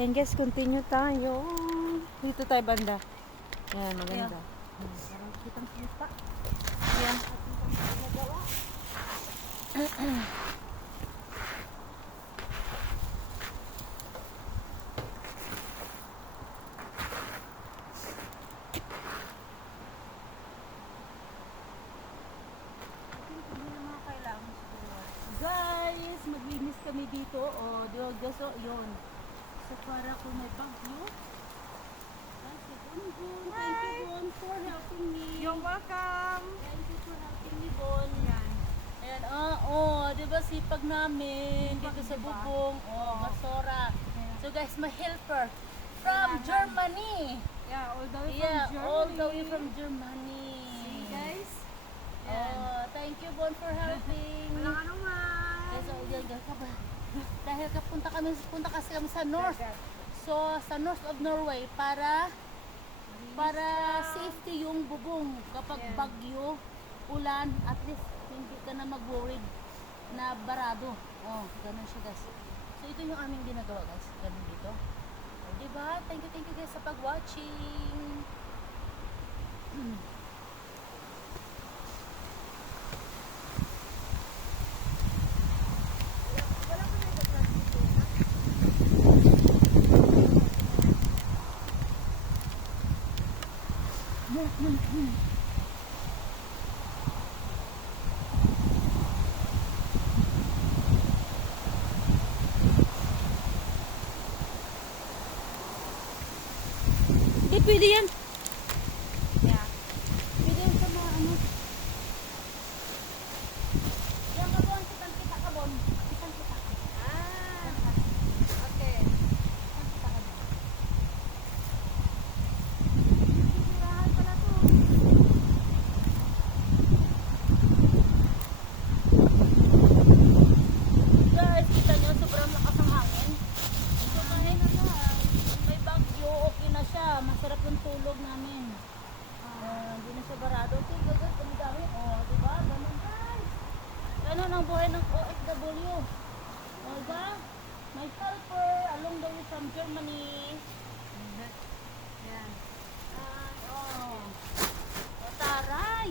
Yan guys, continue tayo. Dito tayo banda. Yan, maganda. Parang kitang-kita. Yan. Guys, maglinis kami dito. O, diyo, yun. So, para kung may bagyo. Thank you, Bon, for helping me. You're welcome. Thank you for helping me, Bon. Yan. Ayan, di ba sipag namin dito sa bubong. Basura. So, guys, my helper from Germany. Yeah, all the way Yeah, from Germany. all the way from Germany. See guys? Thank you, Bon, for helping. Walang anuman. Dahil punta kasi kami sa north. So, sa north of Norway para safety yung bubong kapag bagyo, ulan, at least hindi ka na mag-worried na barado. Ganun siya guys. So, ito yung aming ginagawa guys. Ganun dito. Diba? Thank you guys sa pag-watching. Pwede yan. Yeah. Pwede yan sa mga ano. Yan ka bon, kitang-kita ka bon. Kitang-kita ka. Okay. Kitang-kita ka bon. Sirahan pala to. Guys, kita nyo, sobrang lakas ng hangin. So kahit may bagyo, okay na siya. Masarap yung tulog namin. Hindi na siya barado. Okay, guys, ang dami. Diba? Ganun guys. Ganun ang buhay ng OFW. Diba? My helper along the way from Germany. Yan. Taray!